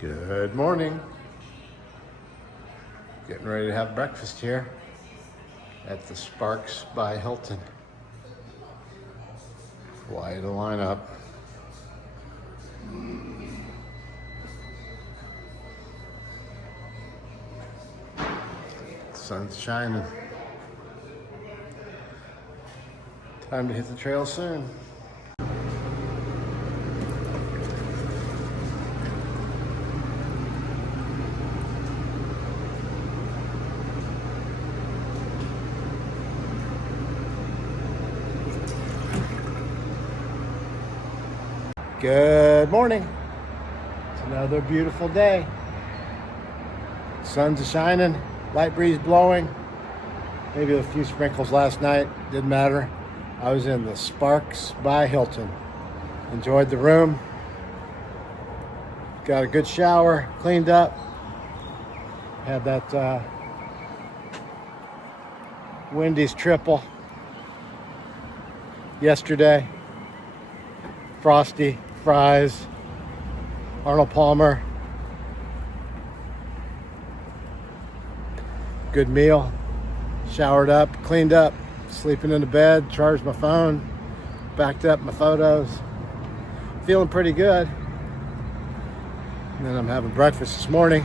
Good morning. Getting ready to have breakfast here at the Sparks by Hilton. Quite a lineup. Sun's shining. Time to hit the trail soon. Good morning. It's another beautiful day. Sun's shining, light breeze blowing. Maybe a few sprinkles last night, didn't matter. I was in the Sparks by Hilton. Enjoyed the room. Got a good shower, cleaned up. Had that Wendy's triple yesterday. Frosty, fries, Arnold Palmer. Good meal. Showered up, cleaned up, sleeping in the bed, charged my phone, backed up my photos. Feeling pretty good. And then I'm having breakfast this morning,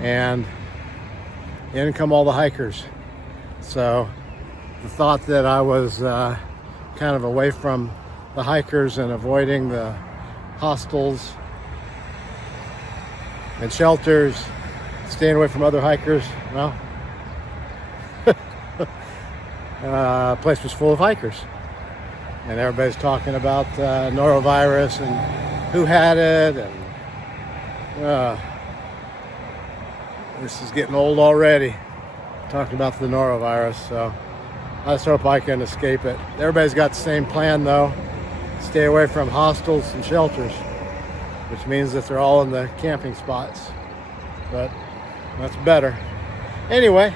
and in come all the hikers. So the thought that I was kind of away from the hikers and avoiding the hostels and shelters, staying away from other hikers, well, place was full of hikers, and everybody's talking about norovirus and who had it, and this is getting old already, talking about the norovirus. So I just hope I can escape it. Everybody's got the same plan though: stay away from hostels and shelters, which means that they're all in the camping spots, but that's better. Anyway,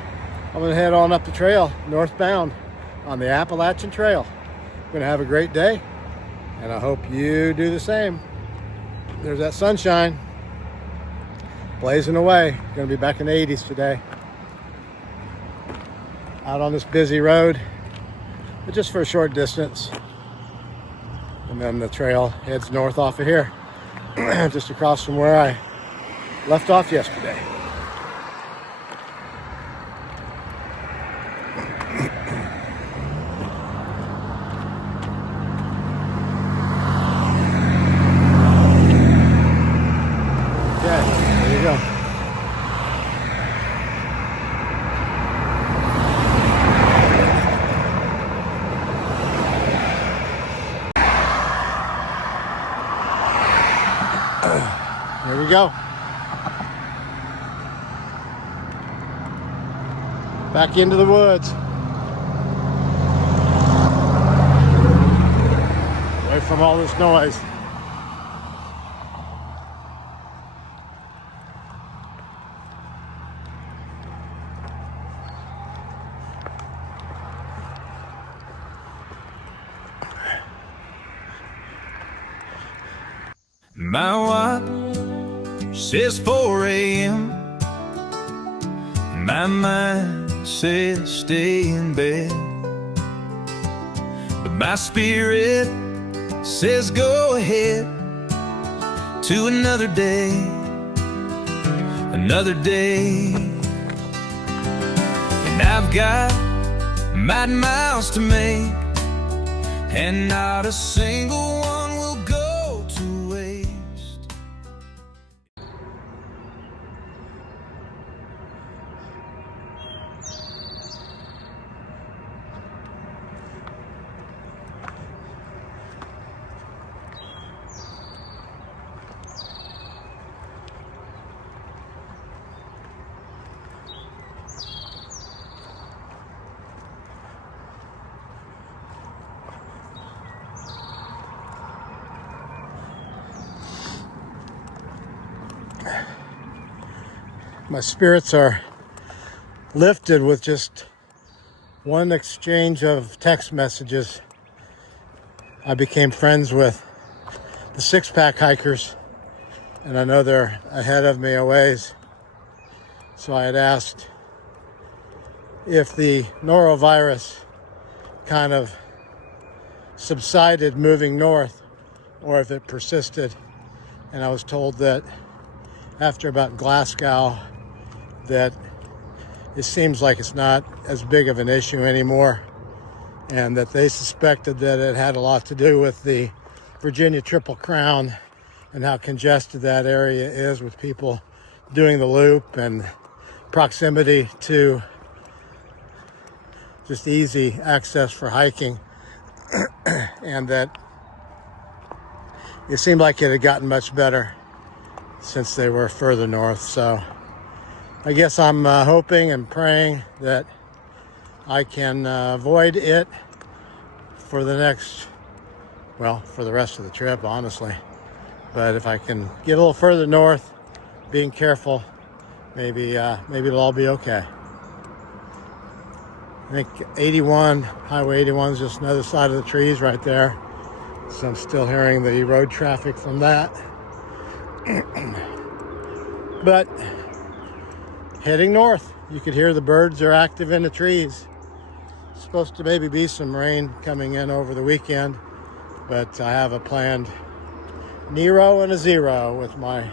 I'm gonna head on up the trail northbound on the Appalachian Trail. I'm gonna have a great day, and I hope you do the same. There's that sunshine blazing away. Gonna be back in the 80s today. Out on this busy road, but just for a short distance. And then the trail heads north off of here, just across from where I left off yesterday. Okay, there you go. There we go. Back into the woods. Away from all this noise. My watch says 4 a.m. My mind says stay in bed, but my spirit says go ahead to another day, another day. And I've got mighty miles to make, and not a single one will go to waste. My spirits are lifted with just one exchange of text messages. I became friends with the six-pack hikers and I know they're ahead of me a ways. So I had asked if the norovirus kind of subsided moving north or if it persisted. And I was told that after about Glasgow that it seems like it's not as big of an issue anymore, and that they suspected that it had a lot to do with the Virginia Triple Crown and how congested that area is with people doing the loop and proximity to just easy access for hiking, and that it seemed like it had gotten much better since they were further north. So I guess I'm hoping and praying that I can avoid it for the next, well, for the rest of the trip, honestly. But if I can get a little further north, being careful, maybe it'll all be okay. I think 81, Highway 81 is just another side of the trees right there. So I'm still hearing the road traffic from that. But heading north, you could hear the birds are active in the trees. Supposed to maybe be some rain coming in over the weekend, but I have a planned Nero and a Zero with my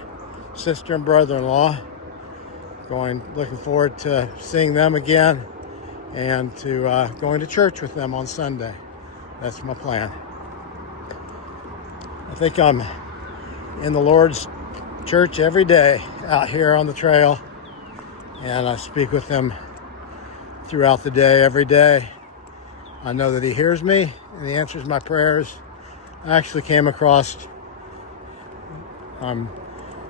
sister and brother-in-law. Looking forward to seeing them again and to going to church with them on Sunday. That's my plan. I think I'm in the Lord's church every day out here on the trail, and I speak with him throughout the day, every day. I know that he hears me and he answers my prayers. I actually came across, I'm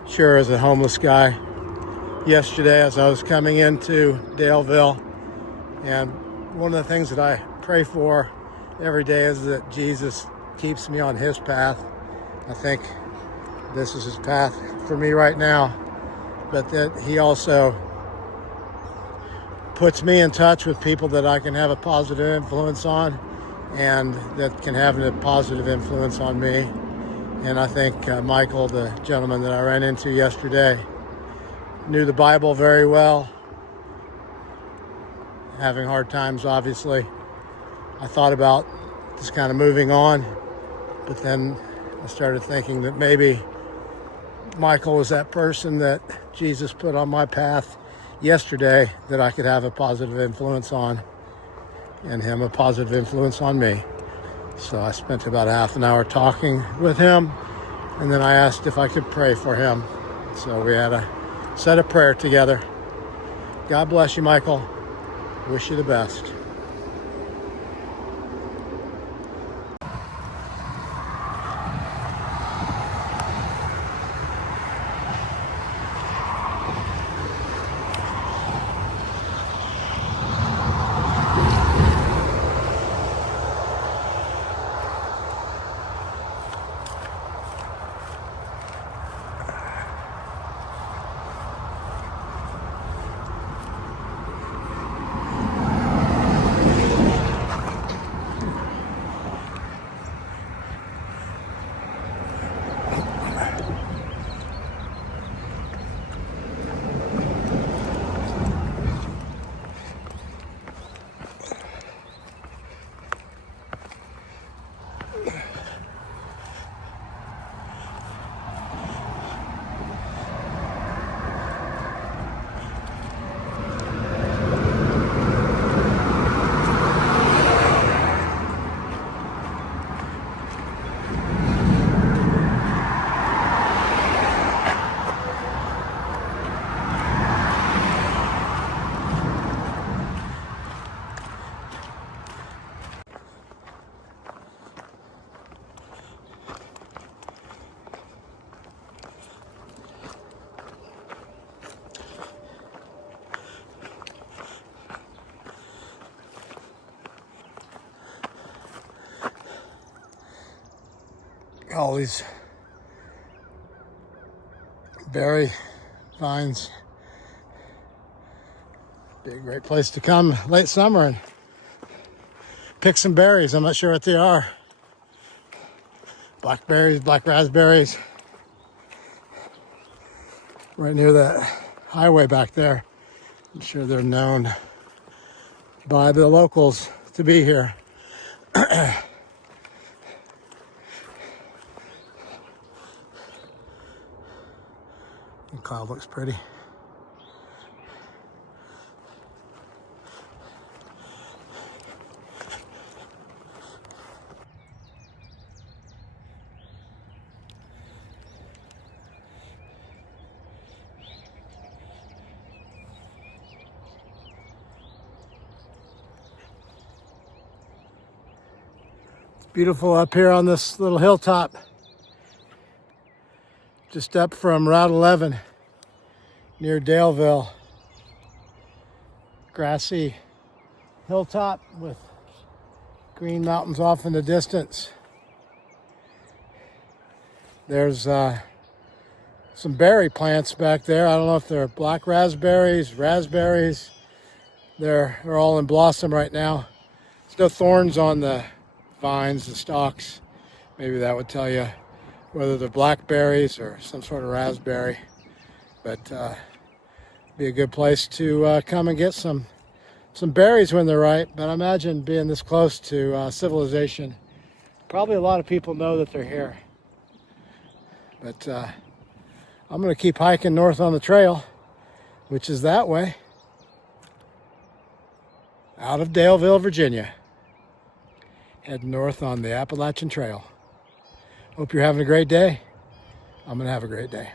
sure, as a homeless guy yesterday as I was coming into Daleville, and one of the things that I pray for every day is that Jesus keeps me on his path. I think this is his path for me right now, but that he also puts me in touch with people that I can have a positive influence on and that can have a positive influence on me. And I think Michael, the gentleman that I ran into yesterday, knew the Bible very well, having hard times, obviously. I thought about just kind of moving on, but then I started thinking that maybe Michael was that person that Jesus put on my path yesterday that I could have a positive influence on, and him a positive influence on me. So I spent about a half an hour talking with him, and then I asked if I could pray for him. So we had a said a prayer together. God bless you, Michael. Wish you the best. All these berry vines. Be a great place to come late summer and pick some berries. I'm not sure what they are. Blackberries, black raspberries. right near that highway back there. I'm sure they're known by the locals to be here. The cloud looks pretty. Beautiful up here on this little hilltop, just up from Route 11 near Daleville. Grassy hilltop with green mountains off in the distance. There's some berry plants back there. I don't know if they're black raspberries, raspberries. They're all in blossom right now. There's no thorns on the vines, the stalks. Maybe that would tell you whether they're blackberries or some sort of raspberry. But be a good place to come and get some berries when they're ripe. But I imagine being this close to civilization, probably a lot of people know that they're here. But I'm going to keep hiking north on the trail, which is that way, out of Daleville, Virginia. Head north on the Appalachian Trail. Hope you're having a great day. I'm going to have a great day.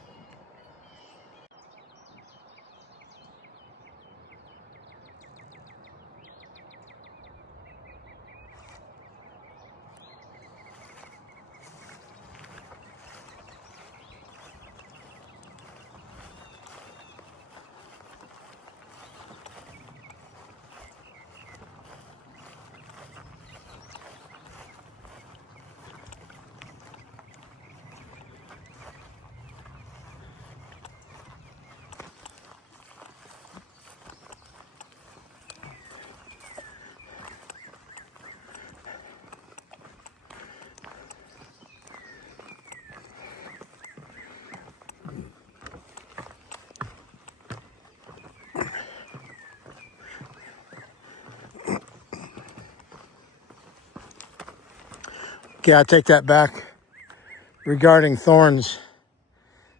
Okay, I take that back. Regarding thorns,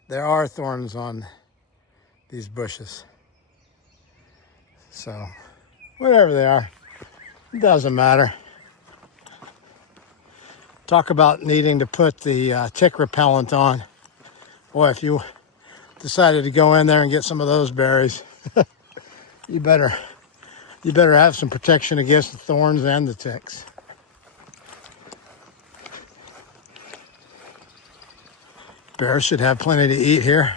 there are thorns on these bushes. So, whatever they are, it doesn't matter. Talk about needing to put the tick repellent on. Boy, if you decided to go in there and get some of those berries, you better have some protection against the thorns and the ticks. Bears should have plenty to eat here.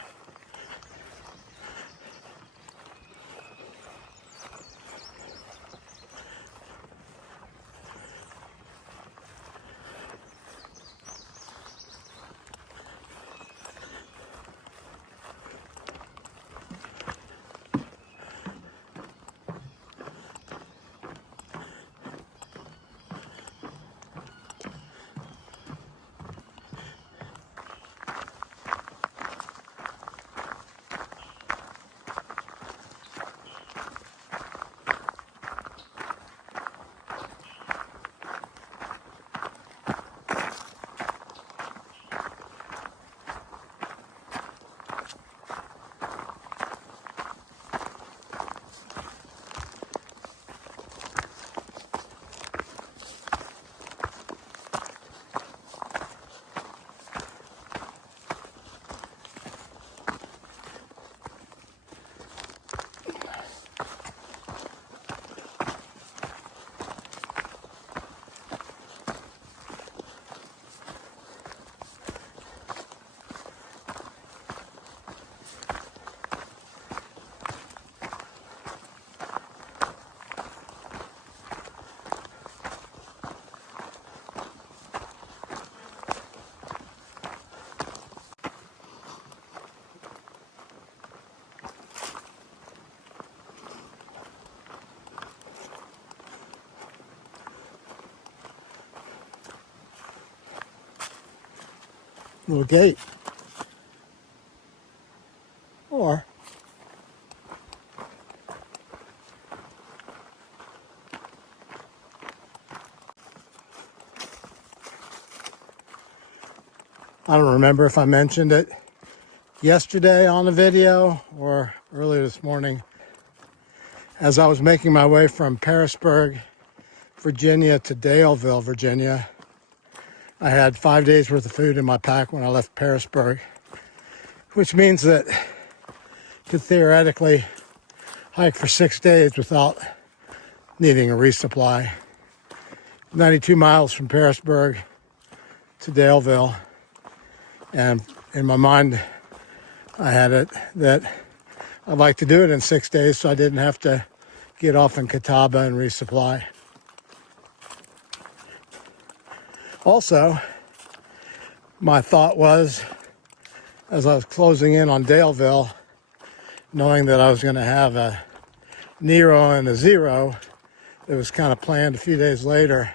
Little gate. Oh, more. I don't remember if I mentioned it yesterday on the video or earlier this morning. As I was making my way from Parisburg, Virginia to Daleville, Virginia, I had 5 days worth of food in my pack when I left Parisburg, which means that I could theoretically hike for 6 days without needing a resupply. 92 miles from Parisburg to Daleville, and in my mind I had it that I'd like to do it in 6 days so I didn't have to get off in Catawba and resupply. Also, my thought was, as I was closing in on Daleville, knowing that I was going to have a Nero and a Zero that was kind of planned a few days later,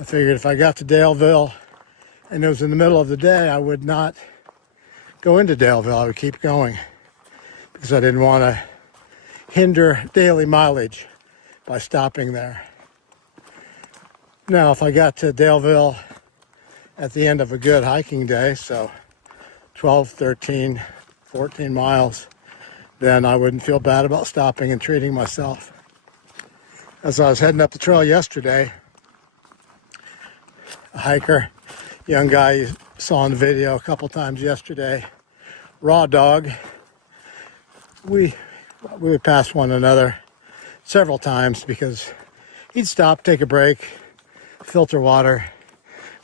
I figured if I got to Daleville and it was in the middle of the day, I would not go into Daleville. I would keep going because I didn't want to hinder daily mileage by stopping there. Now, if I got to Daleville at the end of a good hiking day, so 12, 13, 14 miles, then I wouldn't feel bad about stopping and treating myself. As I was heading up the trail yesterday, a hiker, young guy you saw in the video a couple times yesterday, Raw Dog, we would pass one another several times because he'd stop, take a break, filter water.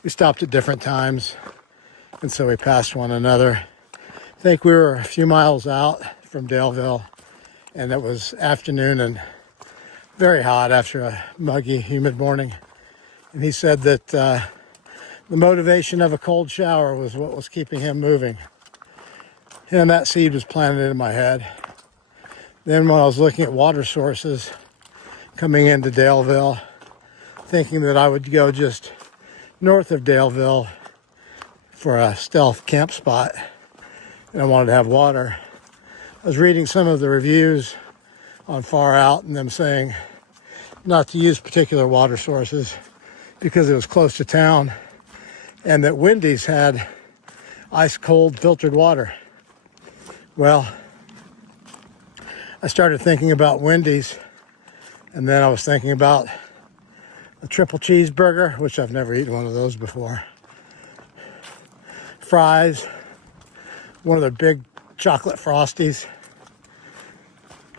We stopped at different times, and so we passed one another. I think we were a few miles out from Daleville, and it was afternoon and very hot after a muggy, humid morning. And he said that the motivation of a cold shower was what was keeping him moving. And that seed was planted in my head. Then when I was looking at water sources coming into Daleville, thinking that I would go just north of Daleville for a stealth camp spot, and I wanted to have water. I was reading some of the reviews on Far Out and them saying not to use particular water sources because it was close to town, and that Wendy's had ice cold filtered water. Well, I started thinking about Wendy's, and then I was thinking about a triple cheeseburger, which I've never eaten one of those before. Fries, one of their big chocolate Frosties.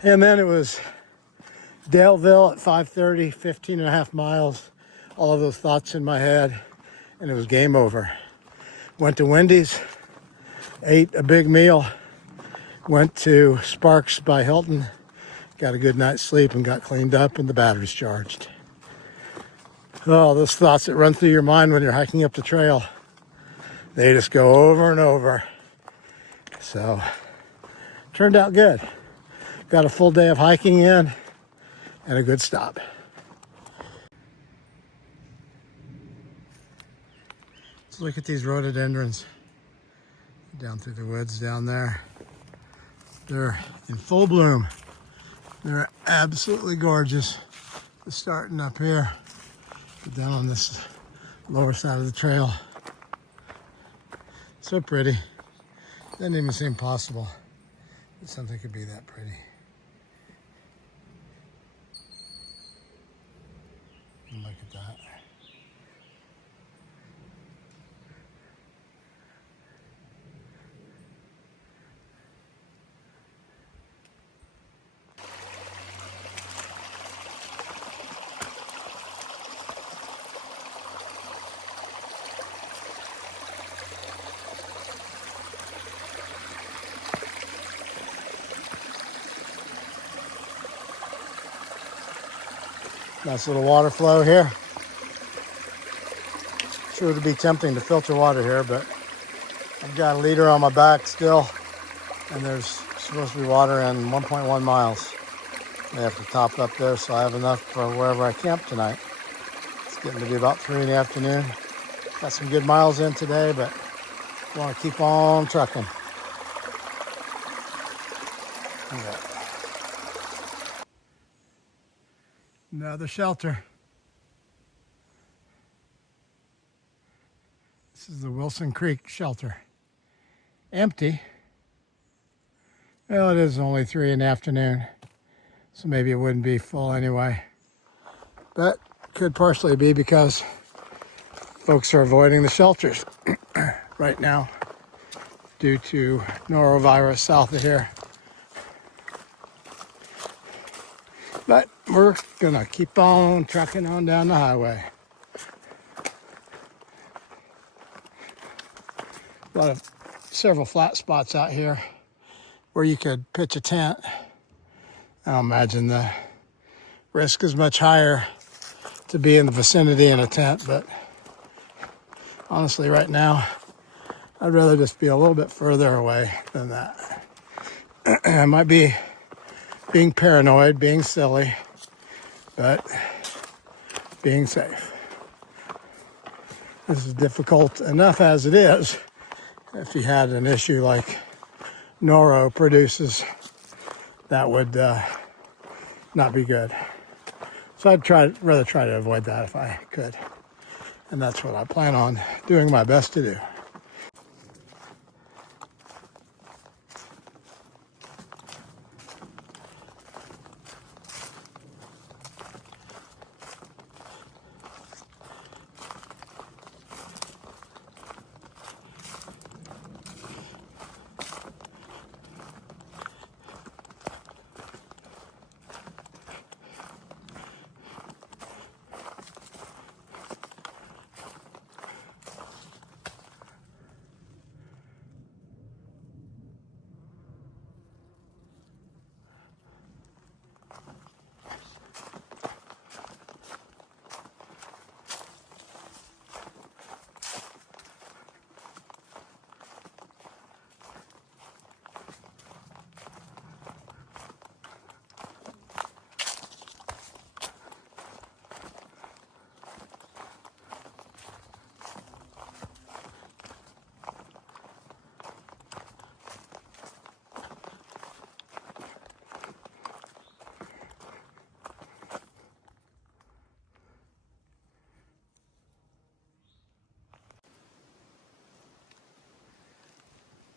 And then it was Daleville at 5:30, 15 and a half miles. All of those thoughts in my head, and it was game over. Went to Wendy's, ate a big meal, went to Sparks by Hilton, got a good night's sleep and got cleaned up and the batteries charged. Oh, those thoughts that run through your mind when you're hiking up the trail, they just go over and over. So, turned out good. Got a full day of hiking in and a good stop. Let's look at these rhododendrons down through the woods down there. They're in full bloom. They're absolutely gorgeous. They're starting up here, down on this lower side of the trail. So pretty. Doesn't even seem possible that something could be that pretty. And look at that. Nice little water flow here. Sure to be tempting to filter water here, but I've got a leader on my back still, and there's supposed to be water in 1.1 miles. I have to top up there, so I have enough for wherever I camp tonight. It's getting to be about 3 in the afternoon. Got some good miles in today, but want to keep on trucking. Yeah. Another shelter. This is the Wilson Creek shelter. Empty. Well, it is only 3 in the afternoon, so maybe it wouldn't be full anyway. But could partially be because folks are avoiding the shelters right now due to norovirus south of here. But we're gonna keep on trucking on down the highway. Several flat spots out here where you could pitch a tent. I don't imagine the risk is much higher to be in the vicinity in a tent, but honestly right now I'd rather just be a little bit further away than that. I might be being paranoid, being silly, but being safe. This is difficult enough as it is. If you had an issue like noro produces, that would not be good. So I'd rather try to avoid that if I could. And that's what I plan on doing my best to do.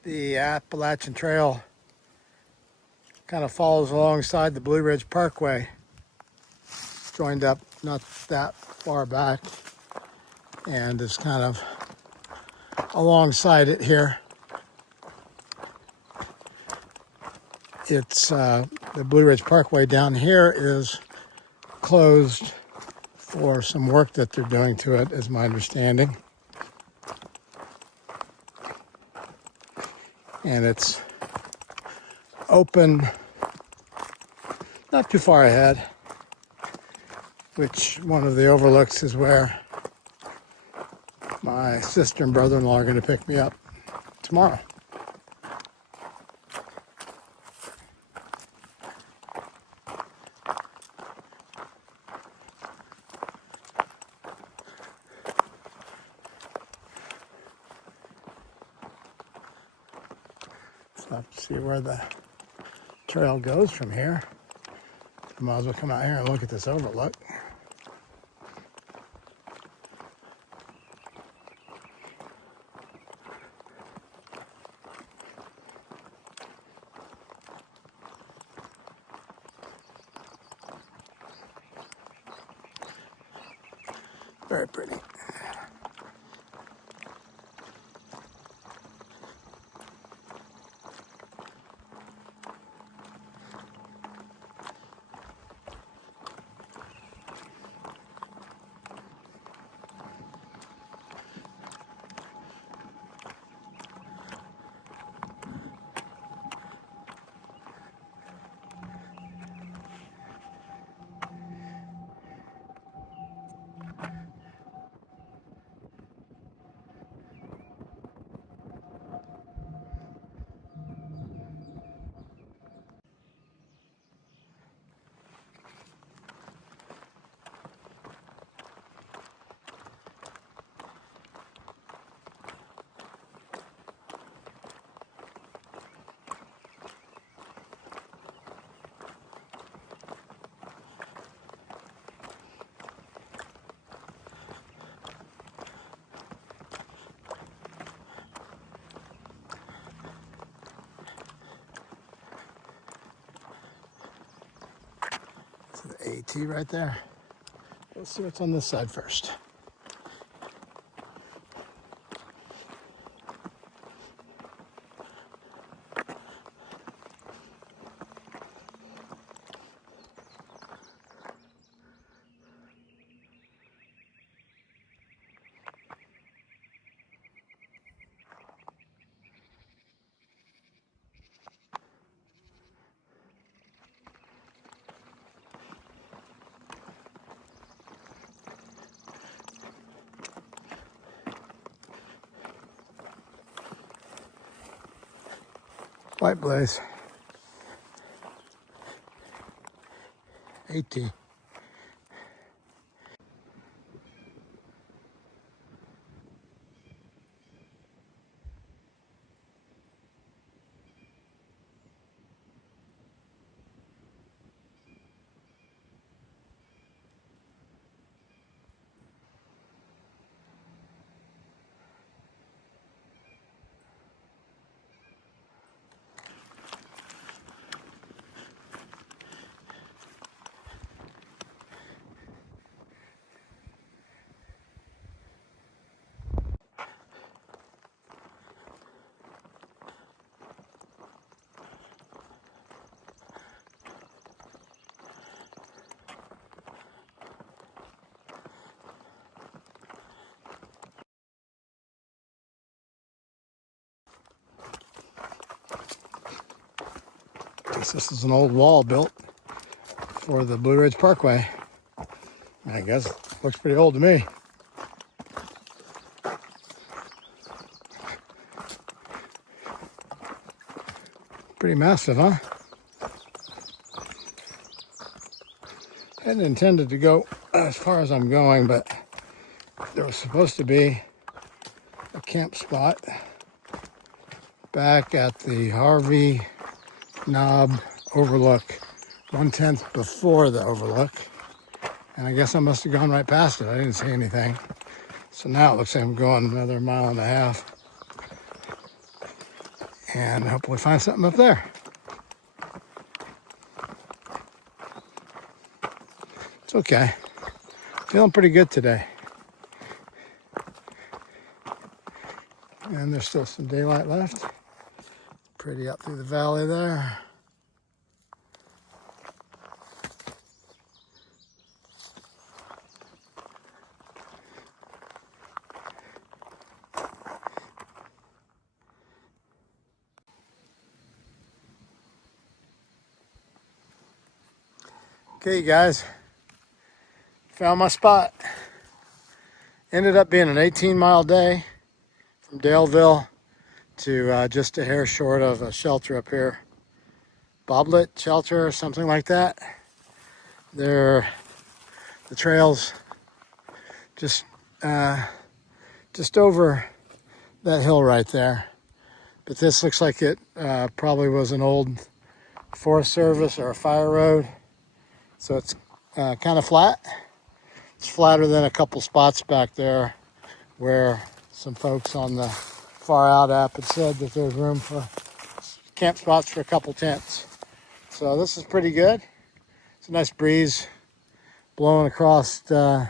The Appalachian Trail kind of follows alongside the Blue Ridge Parkway. Joined up not that far back and is kind of alongside it here. It's the Blue Ridge Parkway down here is closed for some work that they're doing to it, is my understanding. And it's open not too far ahead, which one of the overlooks is where my sister and brother-in-law are going to pick me up tomorrow. So I have to see where the trail goes from here. I might as well come out here and look at this overlook. Very pretty. AT right there. Let's see what's on this side first. White blaze. AT. This is an old wall built for the Blue Ridge Parkway. I guess it looks pretty old to me. Pretty massive, huh? I hadn't intended to go as far as I'm going, but there was supposed to be a camp spot back at the Harvey Knob Overlook, 1/10 before the overlook. And I guess I must have gone right past it. I didn't see anything. So now it looks like I'm going another 1.5 miles. And hopefully find something up there. It's okay. Feeling pretty good today. And there's still some daylight left. Pretty up through the valley there. Okay, you guys, found my spot. Ended up being an 18-mile day from Daleville to just a hair short of a shelter up here. Boblet shelter or something like that. The trails just over that hill right there. But this looks like it probably was an old Forest Service or a fire road. So it's kind of flat. It's flatter than a couple spots back there where some folks on the Far Out app had said that there's room for camp spots for a couple tents. So this is pretty good. It's a nice breeze blowing across the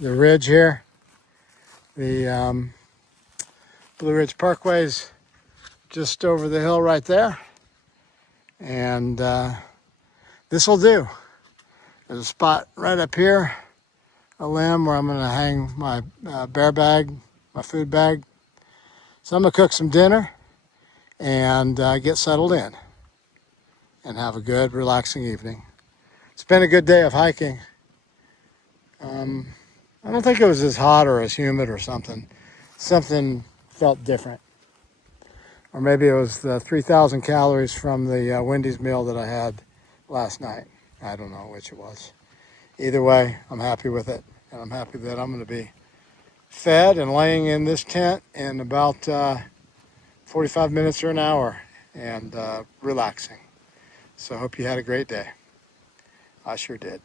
ridge here. The Blue Ridge Parkway's just over the hill right there. And this will do. There's a spot right up here, a limb where I'm going to hang my bear bag, my food bag. So I'm going to cook some dinner and get settled in and have a good, relaxing evening. It's been a good day of hiking. I don't think it was as hot or as humid or something. Something felt different. Or maybe it was the 3,000 calories from the Wendy's meal that I had last night. I don't know which it was. Either way, I'm happy with it. And I'm happy that I'm going to be fed and laying in this tent in about 45 minutes or an hour and relaxing. So I hope you had a great day. I sure did.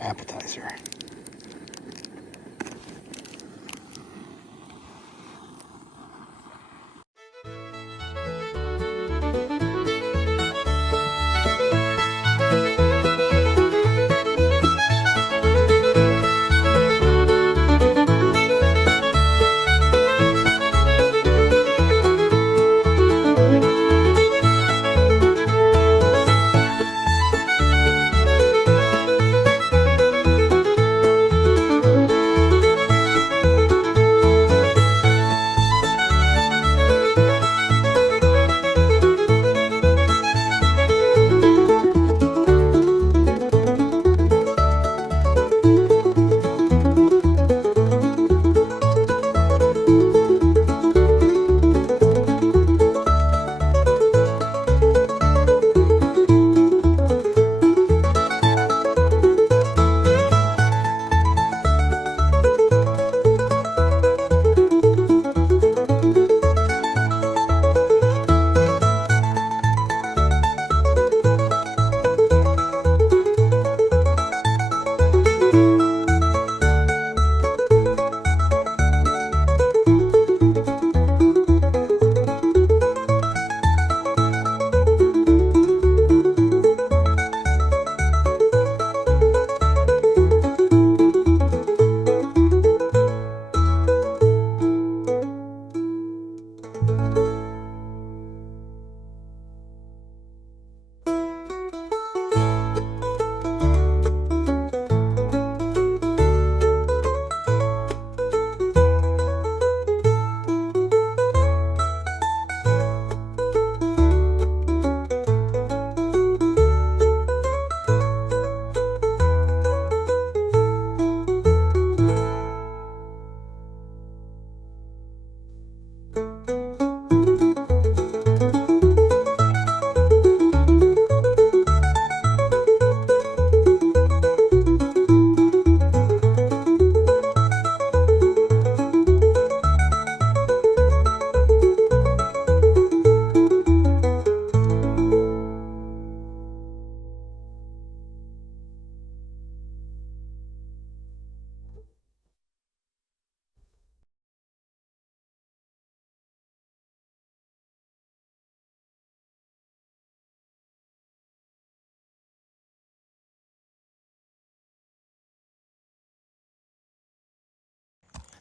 appetizer.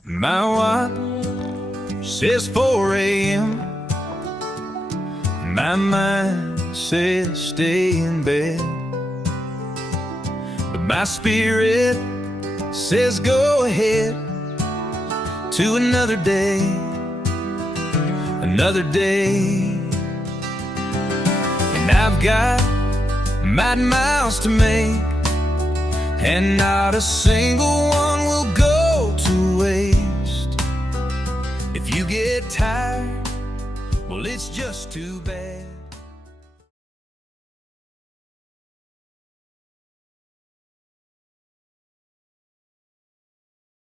My watch says 4 a.m. My mind says stay in bed, but my spirit says go ahead to another day, another day. And I've got mighty miles to make, and not a single one will go to waste. If you get tired, well, it's just too bad.